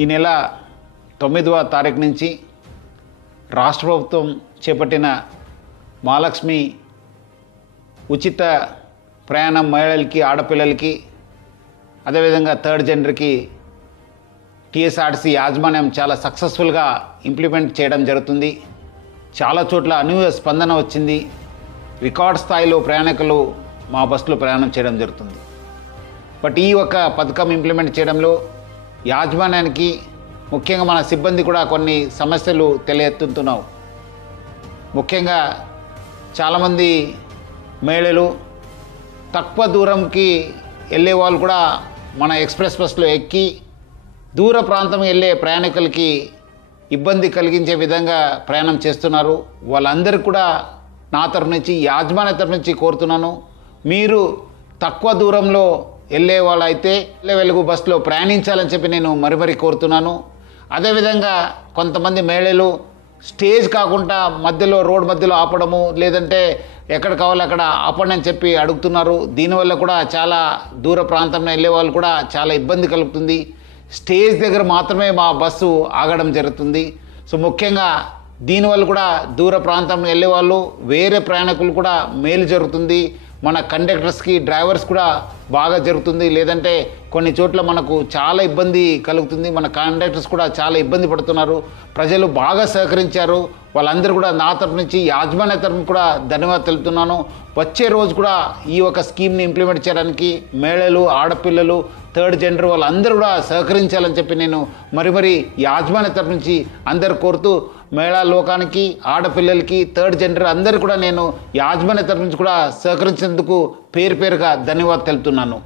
ఈ నెల 9వ తారీఖు నుంచి రాష్ట్ర ప్రభుత్వం చేపట్టిన మహాలక్ష్మి ఉచిత ప్రయాణం మహిళలకి, ఆడపిల్లలకి, అదేవిధంగా థర్డ్ జెండర్కి టీఎస్ఆర్టీసీ యాజమాన్యం చాలా సక్సెస్ఫుల్గా ఇంప్లిమెంట్ చేయడం జరుగుతుంది. చాలా చోట్ల అనూహ్య స్పందన వచ్చింది. రికార్డ్ స్థాయిలో ప్రయాణికులు మా బస్సులో ప్రయాణం చేయడం జరుగుతుంది. బట్ ఈ ఒక పథకం ఇంప్లిమెంట్ చేయడంలో యాజమాన్యానికి, ముఖ్యంగా మన సిబ్బంది కూడా కొన్ని సమస్యలు తెలియెత్తుతున్నావు. ముఖ్యంగా చాలామంది మహిళలు తక్కువ దూరంకి వెళ్ళే వాళ్ళు కూడా మన ఎక్స్ప్రెస్ బస్సులో ఎక్కి దూర ప్రాంతం వెళ్ళే ప్రయాణికులకి ఇబ్బంది కలిగించే విధంగా ప్రయాణం చేస్తున్నారు. వాళ్ళందరికీ కూడా నా తరఫు నుంచి, యాజమాన్య తరఫు నుంచి కోరుతున్నాను, మీరు తక్కువ దూరంలో వెళ్ళే వాళ్ళైతే వెలుగు బస్సులో ప్రయాణించాలని చెప్పి నేను మరీ కోరుతున్నాను. అదేవిధంగా కొంతమంది మహిళలు స్టేజ్ కాకుండా మధ్యలో, రోడ్ మధ్యలో ఆపడము, లేదంటే ఎక్కడ కావాలో అక్కడ ఆపండి అని చెప్పి అడుగుతున్నారు. దీనివల్ల కూడా చాలా దూర ప్రాంతంలో వెళ్ళే వాళ్ళు కూడా చాలా ఇబ్బంది కలుగుతుంది. స్టేజ్ దగ్గర మాత్రమే మా బస్సు ఆగడం జరుగుతుంది. సో ముఖ్యంగా దీనివల్ల కూడా దూర ప్రాంతంలో వెళ్ళే వాళ్ళు, వేరే ప్రయాణికులు కూడా మేలు జరుగుతుంది. మన కండక్టర్స్కి, డ్రైవర్స్ కూడా బాగా జరుగుతుంది. లేదంటే కొన్ని చోట్ల మనకు చాలా ఇబ్బంది కలుగుతుంది. మన కండక్టర్స్ కూడా చాలా ఇబ్బంది పడుతున్నారు. ప్రజలు బాగా సహకరించారు. వాళ్ళందరూ కూడా నా తరఫు నుంచి, యాజమాన్య తరఫు కూడా ధన్యవాదాలు తెలుపుతున్నాను. వచ్చే రోజు కూడా ఈ ఒక స్కీమ్ని ఇంప్లిమెంట్ చేయడానికి మహిళలు, ఆడపిల్లలు, థర్డ్ జెండర్ వాళ్ళందరూ కూడా సహకరించాలని చెప్పి నేను మరీ యాజమాన్య తరఫు నుంచి అందరు కోరుతూ, మహిళా లోకానికి, ఆడపిల్లలకి, థర్డ్ జెండర్ అందరూ కూడా నేను యాజమాన్య తరఫు నుంచి కూడా సహకరించేందుకు పేరుగా ధన్యవాదాలు తెలుపుతున్నాను.